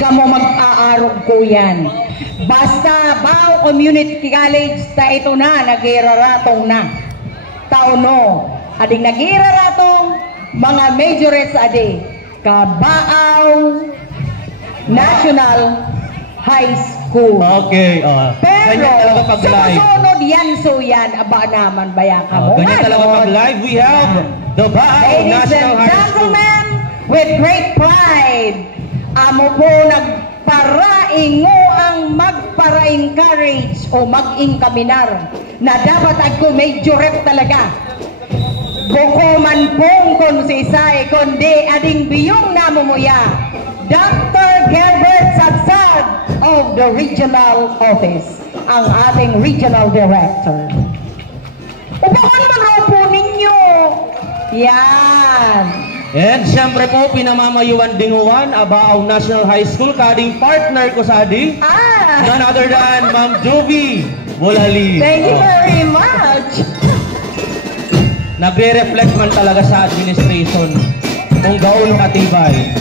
ka mo mag-aarog ko yan. Basta Bao Community College ta ito na, nag-iraratong na. Tauno, ading nag-iraratong mga majores adi. Kabaaw National High School. Okay, pero pag-live. sumusunod yan, so yan, aba naman baya ka mo. Ganyan talaga pag-live. We have the Bao National High School. Ladies and gentlemen, with great pride, amo po nagparaingo ang magpara-encourage o mag-inkaminar na dapat agko medyo rep talaga. Bukuman pong kung si Isay, kundi ading biyong namumuya, Dr. Gilbert Sadsad of the Regional Office, ang ating Regional Director. Upahan man raw po ninyo. Yan. And siyempre po, pinamamayuan dinguan, Abao National High School, kading partner ko sa adi. None other than Ma'am Jovi Bolali. Thank you very much. Nagre-reflect man talaga sa administration kung gaano katibay